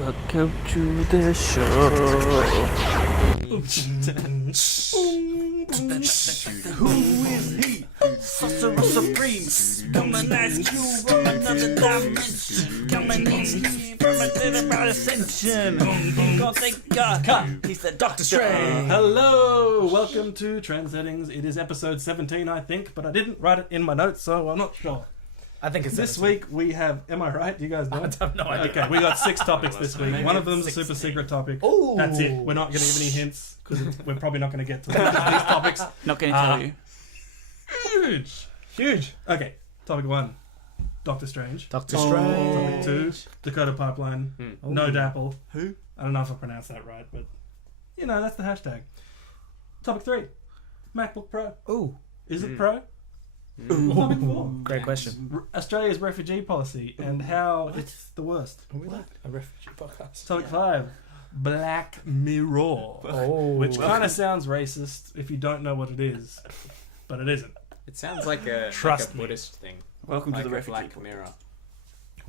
Welcome to the show. Who is he? Sorcerer Supreme. Coming at you from another dimension. Coming in from a different ascension. Gonna take a cut. He's the Doctor Strange. Hello, welcome to Trend Settings. It is episode 17, I think, but I didn't write it in my notes, so I'm not sure. I think it's this 17. week we have. Am I right? Do you guys know? I have no idea. Okay, we got 6 topics this week. One of them's a 16. super secret topic. Ooh. That's it. We're not going to give any hints because we're probably not going to get to these topics. Not gonna tell you. Huge. Okay, topic 1, Doctor Strange. Doctor Topic Strange. 2, Dakota Pipeline. No Dapple. Who? I don't know if I pronounced that right, but you know, that's the hashtag. Topic 3, MacBook Pro. Ooh. Is it Pro? Topic 4, Great question. Australia's refugee policy and how it's the worst. Are we like a refugee podcast? Topic 5, Black Mirror. Oh. Which kind of sounds racist if you don't know what it is, but it isn't. It sounds like a, Trust like a me. Buddhist thing. Welcome like to the a refugee Black Mirror.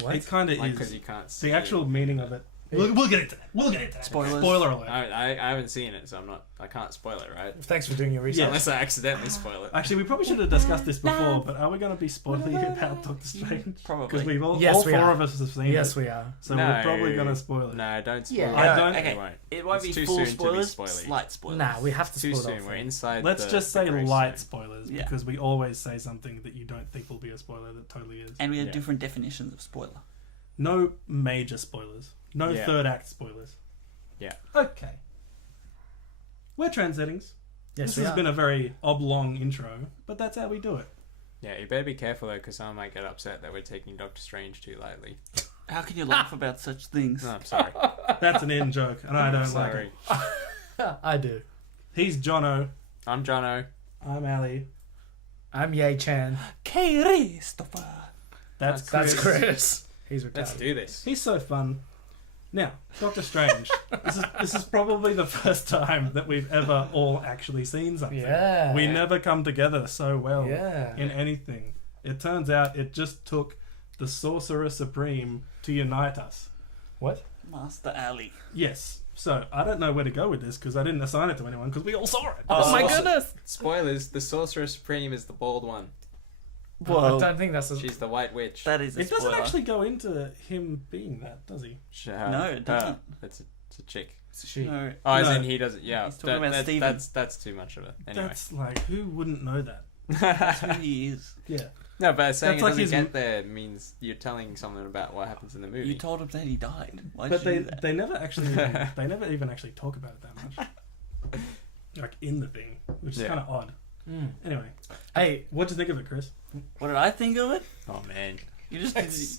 What? It kind of Like, is. because you can't see The actual meaning of it. We'll get into that. We'll get into that. Spoilers. Spoiler alert. I haven't seen it, so I can't spoil it, right? Thanks for doing your research. Unless I accidentally spoil it. Actually, we probably should have discussed this before, but are we going to be spoiling about Doctor Strange? Probably. Because we've all, Yes, all we 4 are. of us have seen Yes, it. we are. So No. we're probably going to spoil it. No, don't spoil Yeah. it. I don't. Okay. It won't. It won't It's be too full soon to be spoilers, spoiling. slight spoilers. Nah, we have to Too spoil it. soon. We're inside. Let's the, just the say grace light zone. spoilers, Yeah. because we always say something that you don't think will be a spoiler that totally is. And we have Yeah. different definitions of spoiler. No major spoilers. No Yeah. third act spoilers. Yeah. Okay. We're Trend Settings. Yes, This we has are. been a very oblong intro, but that's how we do it. Yeah, you better be careful though, because someone might get upset that we're taking Doctor Strange too lightly. How can you laugh about such things? No, I'm sorry. That's an in joke, and I don't like sorry. it. I do. He's Jono. I'm Jono. I'm Ali. I'm Ye Chan. Christopher. That's Chris. That's Chris. He's Let's retarded. do this. He's so fun. Now, Doctor Strange. this is probably the first time that we've ever all actually seen something. Yeah. We never come together so well Yeah. in anything. It turns out it just took the Sorcerer Supreme to unite us. What? Master Ali. Yes. So, I don't know where to go with this because I didn't assign it to anyone because we all saw it. Oh my Sorcerer- goodness. Spoilers, the Sorcerer Supreme is the bald one. I don't think that's a... She's the White Witch. That is a It doesn't spoiler. actually go into him being that, does he? No, it doesn't. It's a chick. It's a she. No. Oh, as No. in he doesn't. Yeah, He's talking about Steven. That's too much of it. Anyway, That's like, who wouldn't know that? That's who he is. Yeah. no, but saying That's it like doesn't his- get there means you're telling someone about what happens in the movie. You told him that he died. Why But did you do that? they never actually they never even actually talk about it that much. Like in the thing, which is Yeah. kind of odd. Mm. Anyway, Hey, what'd you think of it, Chris? What did I think of it? Oh man. You just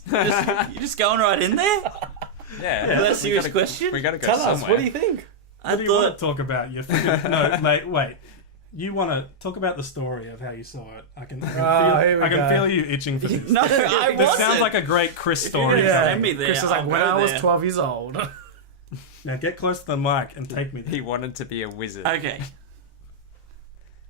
you're just going right in there? Yeah. Is that a we serious gotta- question? We gotta go tell somewhere. us, what do you think? I What do you want thought to talk about? You no, mate. Wait. You want to talk about the story of how you saw it? I can here feel, we I can go. feel you itching for this. no, I This wasn't. sounds like a great Chris If you're story. gonna Yeah. send me there, Chris was like, I'll when go I was there. 12 years old. Now get close to the mic and take me there. He wanted to be a wizard. Okay.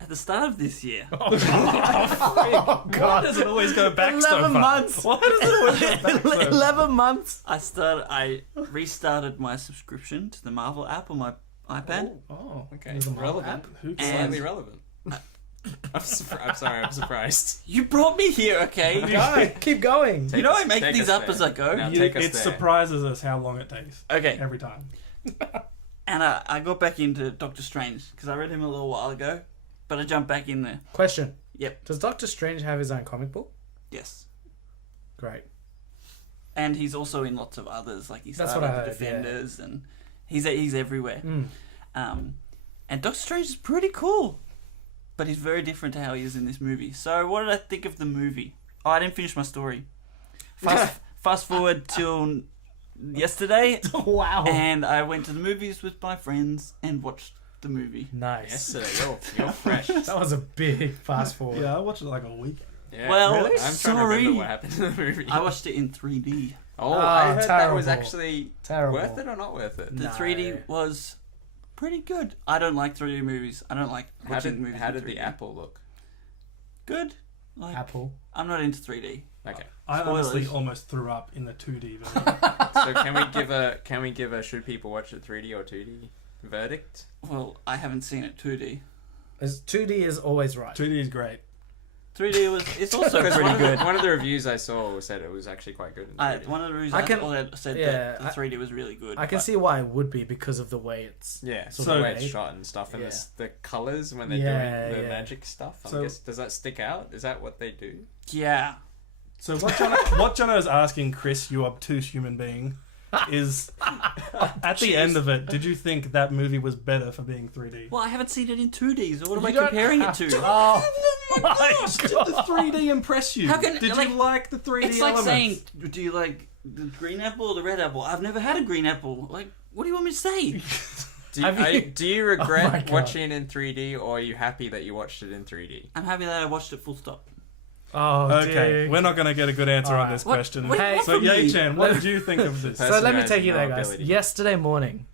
At the start of this year, Oh, Why God. does it always go back so 11 far? months. Why does it always go back so far? 11 months. I restarted my subscription to the Marvel app on my iPad. Oh, Okay. There's a Marvel Relevant. app? who And- Slightly relevant. I'm sorry. I'm surprised. You brought me here, okay? Go, keep going. You know I Take make us things up there. as I go. Now You- take us it there. surprises us how long it takes Okay. every time. And I got back into Doctor Strange because I read him a little while ago, but I jumped back in there. Question. Yep. Does Doctor Strange have his own comic book? Yes. Great. And he's also in lots of others, like he That's started what I the heard, yeah. Defenders, and he's everywhere. Mm. And Doctor Strange is pretty cool, but he's very different to how he is in this movie. So what did I think of the movie? Oh, I didn't finish my story. Fast forward till yesterday, Wow. and I went to the movies with my friends and watched the movie. Nice. Yesterday, you're fresh. That was a big fast forward. Yeah, I watched it like a week. Yeah. Well, Really? I'm trying to sorry. remember what happened in the movie. I watched it in 3D. Oh, Oh, I heard that was terrible. actually Terrible. worth it or not worth it. The No. 3D was pretty good. I don't like 3D movies. I don't like How watching did movies. how in did the 3D. apple look? Good. Like Apple. I'm not into 3D. Okay. I honestly Spoilers. almost threw up in the 2D version. So can we give a should people watch it 3D or 2D verdict? Well, I haven't seen it 2D. 2D is always right. 2D is great. 3D it's also Because pretty good. one of the reviews I saw said it was actually quite good in 3D. One of the reasons I can- I said yeah, that the 3D was really good. I can see why it would be because of the way it's. Yeah, sort so of the way it's made. shot and stuff, and Yeah. the colours when they're Yeah, doing the yeah. magic stuff. So- Does that stick out? Is that what they do? Yeah. So what Jono is asking Chris, you obtuse human being, is at the end of it, did you think that movie was better for being 3D? Well, I haven't seen it in 2D, so what am I You don't comparing it have to? Oh My Did the 3D impress you? How can- did like, you like the 3D It's like elements? saying, do you like the green apple or the red apple? I've never had a green apple. Like, what do you want me to say? Do you my regret God. watching it in 3D, or are you happy that you watched it in 3D? I'm happy that I watched it full stop. Oh, Okay, dude. we're not going to get a good answer on Alright. this What- question. what- Hey, what So, from me? Ye-Chan, what did you think of this? Person So let who me has take you no there, guys. ability. Yesterday morning,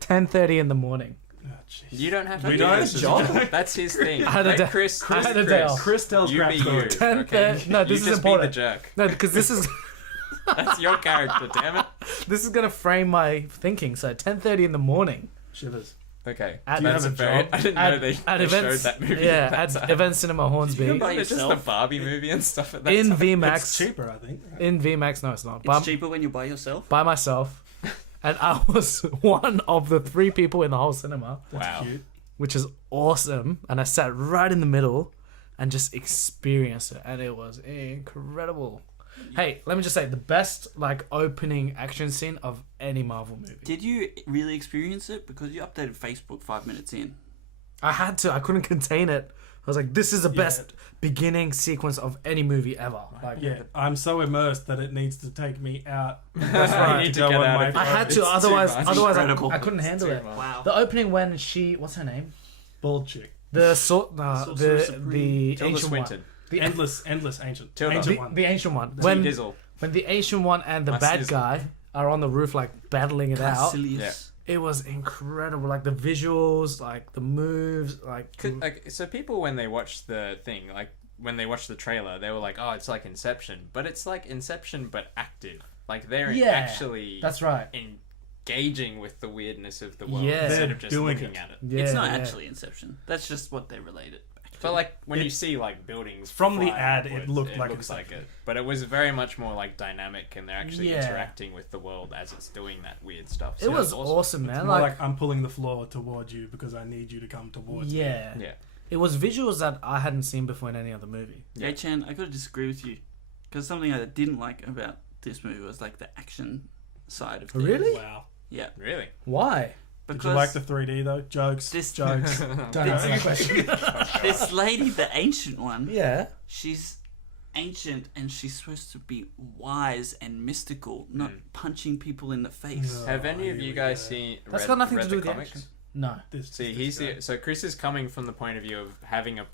10:30 in the morning. Oh, jeez. You don't have to We do don't. this job. That's his thing. I had a Let day- Chris, I had a day off. Chris tells You crap be stories. you. 10:30 Okay? No, this You is just important. Be the jerk. No, because this is That's your character. Damn it. this is gonna frame my thinking. So 10:30 in the morning Shivers. Okay. At- Do you That's have a very. job? I didn't know they at showed events. that movie. Yeah, at that at time. Event Cinema Hornsby buy It's just the yourself? Barbie movie and stuff at that in time. VMAX. It's cheaper, I think. In VMAX, no, it's not. It's By, cheaper when you buy yourself. by myself, and I was one of the 3 people in the whole cinema, That's Wow. cute. which is awesome. And I sat right in the middle and just experienced it, and it was incredible. Hey, let me just say, the best like opening action scene of any Marvel movie. Did you really experience it? Because you updated Facebook 5 minutes in. I had to. I couldn't contain it. I was like, this is the Yeah. best beginning sequence of any movie ever. Like, Yeah, I'm so immersed that it needs to take me out. That's You right. need to Go get on out my- of I it. had It's to. too Otherwise, much. Incredible. I couldn't It's handle too it. much. Wow. The opening when what's her name? Bald chick. The Sorcerer Supreme. the Tilda ancient one. Swinton. The Endless ancient. Tilda. Ancient the, one. the ancient one. When When Dizzle. the ancient one and the My bad sizzle. guy are on the roof like battling it out. Caecilius. It was incredible. Like the visuals, like the moves, like So people when they watch the thing, like when they watch the trailer, they were like, "Oh, it's like Inception," but it's like Inception but active. Like they're Yeah, actually that's right. engaging with the weirdness of the world Yeah. instead They're of just doing looking it. at it. Yeah, It's not yeah. actually Inception. That's just what they related. But like when you It- see like buildings From the flying ad, it upwards, looked like looks like Inception. it, but it was very much more like dynamic, and they're actually Yeah. interacting with the world as it's doing that weird stuff. It So was it's awesome, It's man. more Like, like I'm pulling the floor towards you because I need you to come towards me. yeah. Yeah. It was visuals that I hadn't seen before in any other movie. Yeah, Chan, I gotta disagree with you. Because something I didn't like about this movie was like the action side of things. Really? Wow. Yeah. Really? Why? Because Did you like the 3D though? Jokes. This- Jokes. Don't answer that question. this lady, the ancient one, Yeah. she's ancient and she's supposed to be wise and mystical, not punching people in the face. No. Have any of here you we guys go. seen? That's read, got nothing read to the do with the comics? action. No. See, so Chris is coming from the point of view of having a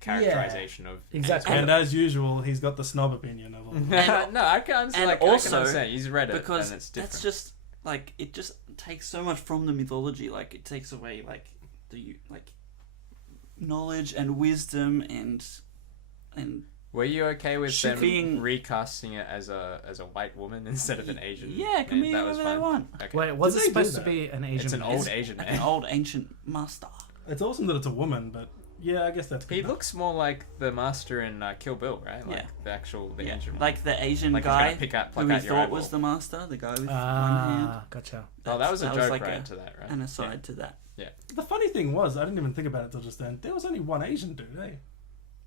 characterization of Exactly. And as usual, he's got the snob opinion of all. of it. no, I can't. and I can also, understand. He's read it, because and it's different. that's just like it just takes so much from the mythology. Like it takes away like the like knowledge and wisdom and Were you okay with them being- recasting it as a white woman instead of an Asian? yeah, it can be That was whatever they fun. want. Okay. Wait, was Did it they do supposed to that? be an Asian It's an man? old Asian Like man. an old ancient master. It's awesome that it's a woman, but yeah, I guess that's good He enough. looks more like the master in Kill Bill, right? Like Yeah. the actual Yeah, Asian one. like the Asian Like he's guy gonna pluck who we out your thought was eyeball. the master, the guy with one hand. Ah, gotcha. Oh, that was a joke like right to that, right? an aside to that. The funny thing was, I didn't even think about it till just then. There was only one Asian dude, eh?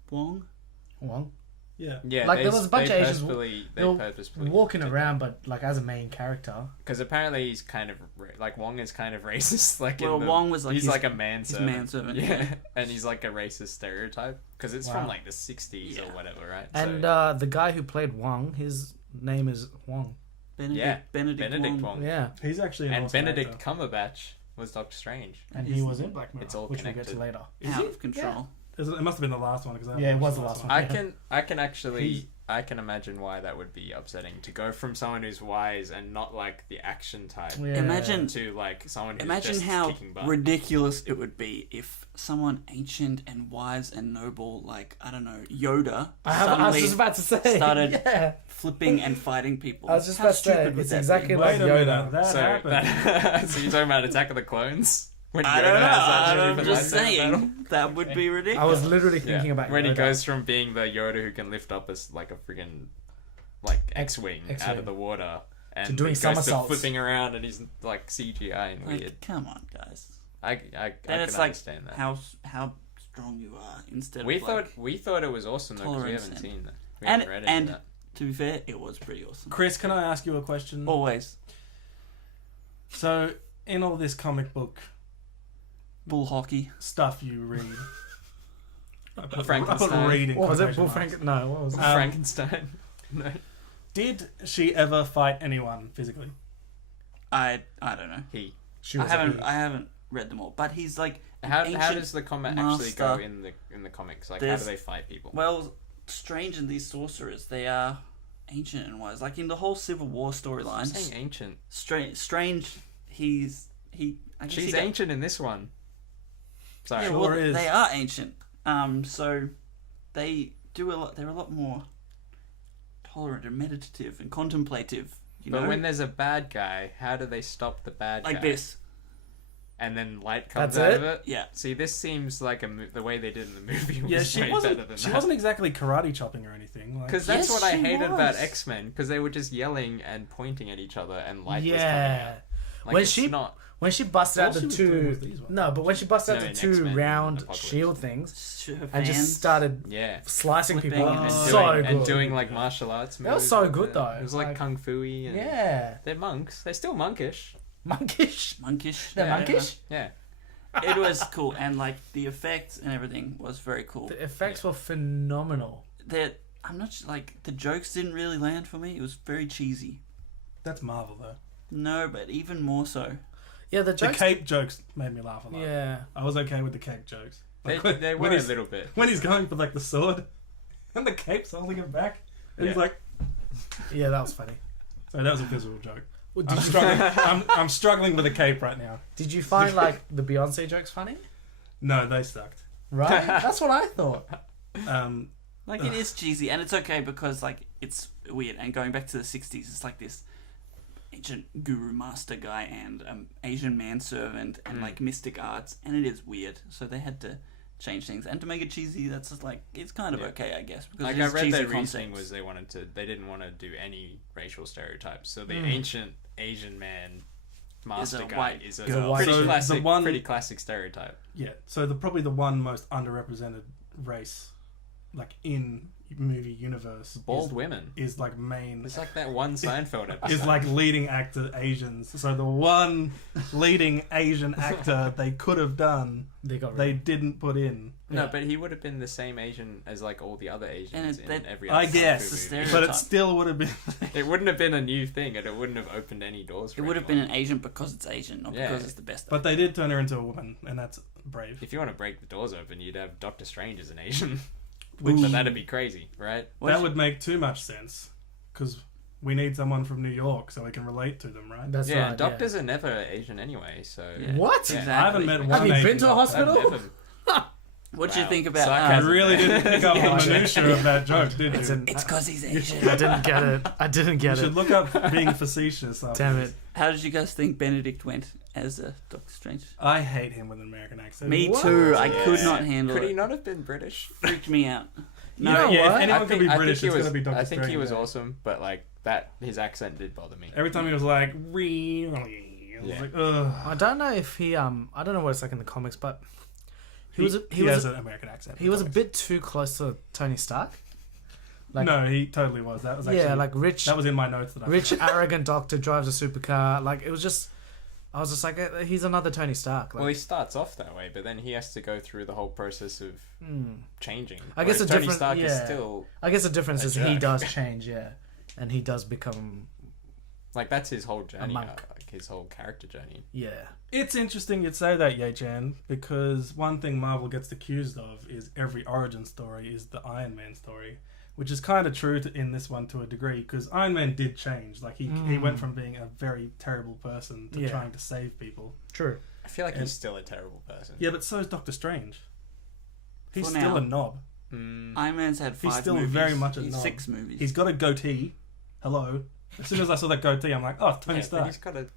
Wong. Wong. Yeah. Yeah, Like, they, there was a bunch they of Asians purposefully- they were purposefully Walking did around, but like as a main character. because apparently he's kind of like Wong is kind of racist. Like Well, in the, Wong was like he's his- like a manservant. manservant, Yeah, yeah. and he's like a racist stereotype because it's Wow. from like the 60s Yeah. or whatever, right? And So, the guy who played Wong, his name is Wong. Benedict Benedict Wong. Wong. Yeah. He's actually an And awesome Benedict actor. Cumberbatch was Doctor Strange. And Is- he was in Black Mirror, It's all which we'll get to connected. later. Is Out he? of control. It must have been the last one because Yeah, it was the last one. I can actually I can imagine why that would be upsetting to go from someone who's wise and not like the action type Yeah. Imagine to like someone who's Imagine just how kicking butt. ridiculous it would be if someone ancient and wise and noble, like, I don't know, Yoda, I was suddenly just about to say. started Yeah. flipping and fighting people. I was just How about to say, stupid would it's that be? exactly like Wait a minute, Yoda. that so, happened. so you're talking about Attack of the Clones? When I Yoda don't know. has that I'm stupid just lightsaber battle? saying that would be I ridiculous. was literally thinking about when he Yoda. goes from being the Yoda who can lift up as like a friggin' like X-wing out X-wing. of the water and To doing he goes somersaults. to flipping around and he's like CGI and Like, weird. come on, guys. I Then can it's like understand that. how strong you are instead we of like, thought it was awesome though because we tolerance haven't and- seen that. We and haven't read any and of that. to be fair, it was pretty awesome. Chris, can I ask you a question? Always So, in all this comic book bull hockey. stuff you read, I put Frankenstein. read in What was it? quotation Bull marks. Frank? No, what was it? Frankenstein. No. Did she ever fight anyone physically? I don't know. He. She I was haven't read them all, but he's like How ancient does the combat actually go master. in the comics? Like how do There's- they fight people? Well, strange in these sorcerers, they are ancient and wise. Like in the whole Civil War I'm storyline, saying ancient. strange. I guess She's he got- ancient in this one. Sorry. Yeah, Sure well, is. they are ancient. So they do a lot. They're a lot more tolerant and meditative and contemplative. You But know, when there's a bad guy, how do they stop the bad like guy? this. And then light comes That's out it? of it? Yeah. See, this seems like the way they did in the movie was Yeah, she way wasn't. better than She that. wasn't exactly karate chopping or anything. Like, Because that's Yes, what I she hated about was. X-Men, because they were just yelling and pointing at each other and light was coming Yeah. out. Like, When it's she- not... When she busted All out she the was doing two, was these ones. no, but when she busted out No, the in two X-Men round Apocalypse. shield things Her and fans. just started Yeah. slicing Flipping people, and up, doing- so good. And doing, like, martial arts moves. That was so and good, though. It was, like, Like- kung fu-y. And Yeah, They're monks. They're still monkish. monkish. Monkish. They're Yeah. monkish. Yeah. It was cool, and like the effects and everything was very cool. The effects were phenomenal. I'm not like the jokes didn't really land for me. It was very cheesy. that's Marvel though. No, but even more so. Yeah, the The jokes. cape jokes made me laugh a lot. Yeah, I was okay with the cape jokes. They, Like, they when were a he's- little bit. when he's going for like the sword, and the cape's holding him back, and he's Yeah. like, yeah, that was funny. so that was a visual joke. Well, I'm did you struggling. I'm struggling with a cape right now. did you find like the Beyonce jokes funny? No, they sucked. Right, that's what I thought. Like it is cheesy, and it's okay because like it's weird. And going back to the '60s, it's like this ancient guru master guy and Asian manservant and like mystic arts, and it is weird. So they had to change things, and to make it cheesy, that's just like it's kind of Yeah. okay, I guess. Because Like it I is read cheesy their reasoning concepts. was they didn't want to do any racial stereotypes. So the Mm. ancient Asian man master a guy white is a girl. pretty So the classic, one- pretty classic stereotype. Yeah, so probably the one most underrepresented race, like in movie universe, Bald women. is like main. It's like that one Seinfeld episode. Is like leading actor Asians. So the one leading Asian actor they could have done, They got they rid of didn't put in. No, Yeah. but he would have been the same Asian as like all the other Asians And in that- every I other guess, kung fu the movie. But it Stereotype. still would have been. It wouldn't have been a new thing, and it wouldn't have opened any doors. It For would have been anyone. an Asian because it's Asian, not Yeah. because it's the best. But they did turn her into a woman, and that's brave. If you want to break the doors open, you'd have Doctor Strange as an Asian. Which But that'd be crazy, right? that would make too much sense, because we need someone from New York so we can relate to them, right? That's yeah, right. doctors are never Asian anyway, so... Yeah. What? Yeah. Exactly. I haven't met one. Have you Asian been to a doctor. I've hospital? never... What do you Wow. think about? I Sarcasm. really didn't pick up Yeah. the minutiae of that joke, did you? It's an- It's because he's Asian. I didn't get it. I didn't You get should it. look up being facetious. after Damn this. it. How did you guys think Benedict went as Doctor Strange? I hate him with an American accent. Me What? too. I Yeah. could not handle Could it. he not have been British? Freaked me out. You know yeah, what? if anyone could be British, he it's was, going to be Doctor I think he Strange, was yeah. awesome, but like that, his accent did bother me. Every time he was like, really, I was Yeah. like, ugh. I don't know if he I don't know what it's like in the comics, but he was he has an American accent. he was a bit too close to Tony Stark. Like, no, he totally was. That was actually, yeah, like rich, that was in my notes that I rich, arrogant doctor drives a supercar. Like it was just, I was just like, he's another Tony Stark. Like, Well, he starts off that way, but then he has to go through the whole process of changing. I guess Whereas the Tony difference- Stark is yeah. still I guess the difference a is he jerk. does change, yeah, and he does become, like that's his whole journey, monk. like his whole character journey. yeah. It's interesting you'd say that, Ye-Chan, because one thing Marvel gets accused of is every origin story is the Iron Man story. which is kind of true in this one to a degree, because Iron Man did change. Like he went from being a very terrible person to trying to save people. True. I feel like he's still a terrible person. Yeah, but so is Doctor Strange. He's For still now. a knob. Iron Man's had 5 He's still movies. very much a knob. 6 movies. He's got a goatee. Hello. As soon as I saw that goatee, I'm like, oh, Tony But Stark. he's got a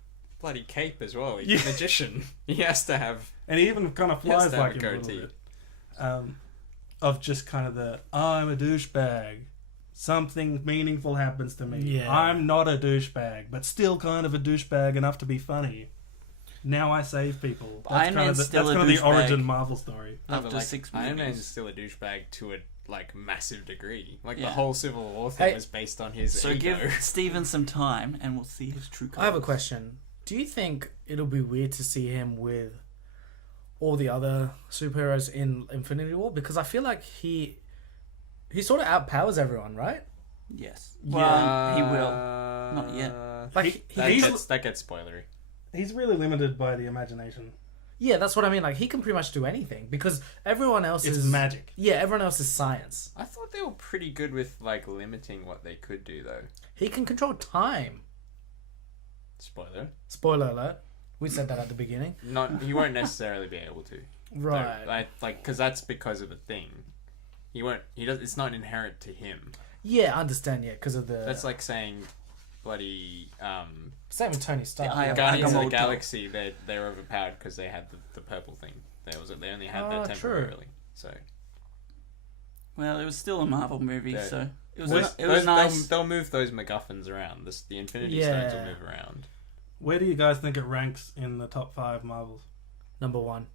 bloody cape as well. He's a magician. He has to have. And he even kind of He has flies to have like a him a little goatee. bit. Of just kind of the, I'm a douchebag. Something meaningful happens to me. Yeah. I'm not a douchebag, but still kind of a douchebag enough to be funny. Now I save people. That's Iron kind Man's of still a the douchebag. origin Marvel story. No, After but, like, 6 Iron movies. Man's still a douchebag to a massive degree. Like the Yeah. whole Civil War thing Hey. was based on his So ego. give Steven some time and we'll see his true colours. I have a question. Do you think it'll be weird to see him with all the other superheroes in Infinity War? Because I feel like he sort of outpowers everyone, right? Yes. Well, he will. Not yet. Like that gets spoilery. He's really limited by the imagination. yeah, that's what I mean. Like he can pretty much do anything because everyone else It's is magic. Yeah, everyone else is science. I thought they were pretty good with like limiting what they could do though. He can control time. Spoiler. Spoiler alert. We said that at the beginning. Not he won't necessarily be able to. Right. Though, like because that's because of a thing. He won't. He does. It's not inherent to him. Yeah, I understand. Yeah, because of the. That's like saying, bloody same with Tony Stark. I- yeah. Guardians of the Agamotto. Galaxy. They're overpowered because they had the purple thing. They only had that true. temporarily. So Well, it was still a Marvel movie, Yeah. so it was Those- it was nice. They'll move those MacGuffins around. The Infinity Yeah. Stones will move around. Where do you guys think it ranks in the top 5 Marvels? Number 1.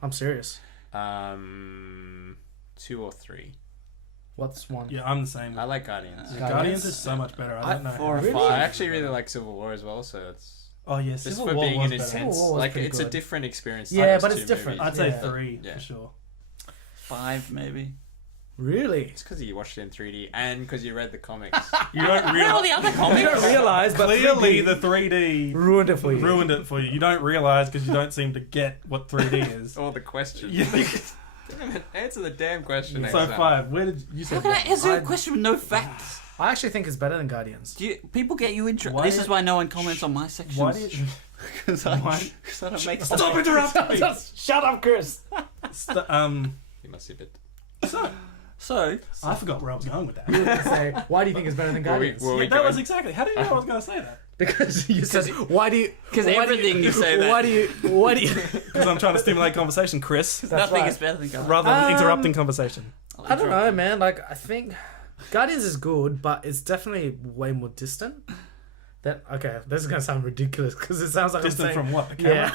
I'm serious. 2 or 3. What's 1? Yeah, I'm the same. I like Guardians. Guardians is so much better. I don't know. 4 or how- 5. I actually really like Civil War as well. So it's Oh yeah, just Civil for War being was an better. intense. Civil War was Like pretty it's a good. different experience. Yeah, those but two it's different. I'd movies. say Yeah. 3 Yeah. for sure. 5 maybe. Really? It's because you watched it in 3D and because you read the comics. You don't All realize. the other You comics. don't realize, but Clearly, 3D the 3D ruined it for you. ruined it for you. You don't realize because you don't seem to get what 3D is. All the questions. Yeah. Damn it, answer the damn question. So Exam. 5. Where did you say? How can I answer a I- question with no facts? I actually think it's better than Guardians. Do you, people get you interested? Why This did- is why no one comments on my sections. Why did you? Because Why- I don't make Stop stuff. interrupting me. Just shut up, Chris. You must be a bit. So, I forgot where I was going with that. Say, why do you think it's better than Guardians? Well, Yeah, we that go- was exactly. How did you know I was going to say that? Because you said, why do you? because why do everything you say that. Why do you? Because I'm trying to stimulate conversation, Chris, That's nothing right. is better than Guardians. rather than interrupting conversation. I'll I don't interrupt know, you. man. Like, I think Guardians is good, but it's definitely way more distant. That okay? This is gonna sound ridiculous because it sounds like Distant I'm saying, from what? The camera?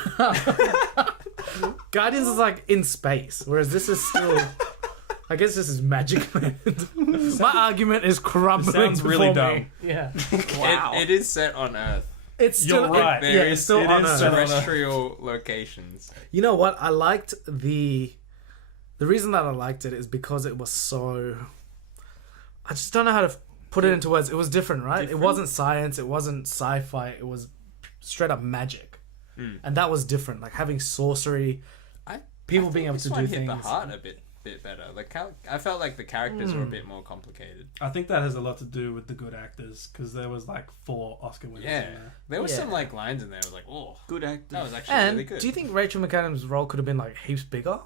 yeah. Guardians is like in space, whereas this is still. I guess this is Magic Land. My argument is crumbling. sounds really before dumb. me. Yeah, Wow. It is set on Earth. it's still. You're right. Yeah, it's still it on is Earth. set on Earth. Terrestrial locations. You know what? I liked the reason that I liked it is because it was so. I just don't know how to put it into words. It was different, right? Different? It wasn't science. It wasn't sci-fi. It was straight up magic, and that was different. Like having sorcery, people I being think able this to one do hit things. the heart a bit better. Like I felt like the characters were a bit more complicated. I think that has a lot to do with the good actors because there was like 4 Oscar winners Yeah, in there. there was Yeah. some like lines in there. I was like, oh, Good actor. that was actually And really good. do you think Rachel McAdams' role could have been like heaps bigger?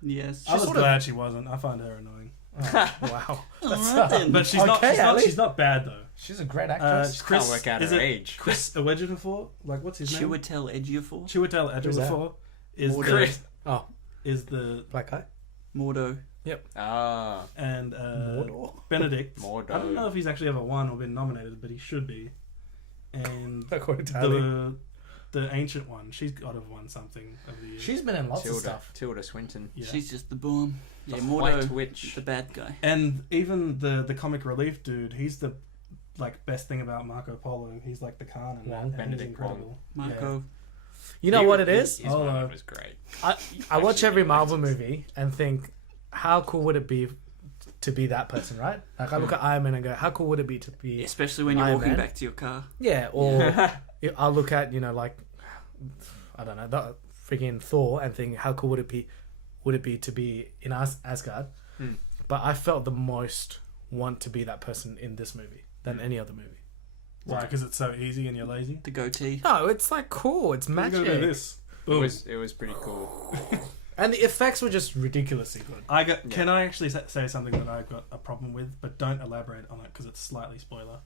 Yes. I was sort of- glad she wasn't. I find her annoying. Wow, Alright then. But she's not. Okay, She's not. Ali. She's not bad though. she's a great actress. Can't work out is her it age. Chris Ejiofor? Like what's his name? Chiwetel Ejiofor. Chiwetel Who's that? Ejiofor is Chris. Oh, is the black guy. Mordo. Ah, and Mordor. Benedict. Mordo. I don't know if he's actually ever won or been nominated, but he should be. And According to Ali. the ancient one, she's got to have won something of the year. She's been in lots of stuff. Tilda Swinton. Yeah. She's just the bomb. Yeah, The Mordo, White Witch. the bad guy. And even the comic relief dude, he's the like best thing about Marco Polo. He's like the Khan and Wong. and he's Benedict incredible. Marco. You know what it is? His Oh, moment was great. I watch Actually, every yeah, Marvel makes movie and think, how cool would it be to be that person, right? Like I look at Iron Man and go, how cool would it be to be? Especially when you're Iron walking Man. back to your car. Yeah, or I'll look at like I don't know, the freaking Thor and think, how cool would it be to be in Asgard? But I felt the most want to be that person in this movie than any other movie. Why? Because it's so easy and you're lazy. The goatee. No, it's like cool. It's We're magic. gonna do this. It Boom. was pretty cool. And the effects were just ridiculously good. Can I actually say something that I've got a problem with, but don't elaborate on it because it's slightly spoiler.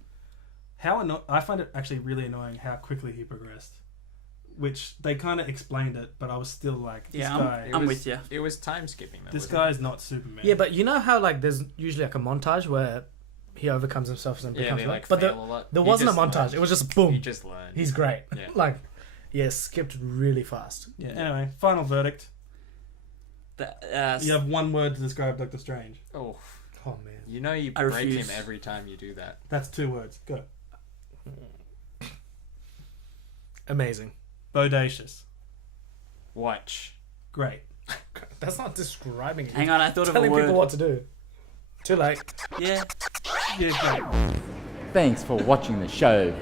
I find it actually really annoying how quickly he progressed, which they kind of explained it, but I was still like, this guy. I'm with you. It was time skipping. Though, This wasn't guy's not Superman. Yeah, but you know how like there's usually like a montage where he overcomes himself and it? Yeah, becomes they like, like but fail a lot. there He wasn't a just montage. learned. It was just boom. He just learned. He's great. Yeah. Like, yeah, skipped really fast. Yeah. Anyway, final verdict. The, You have one word to describe Doctor Strange. Oh, Oh man. you know you I break refuse. him every time you do that. That's 2 words. Go. Amazing. Bodacious. Watch. Great. That's not describing it. hang on, I thought of a Telling word. people what to do. Too late. Yeah. Yeah, great. Thanks for watching the show.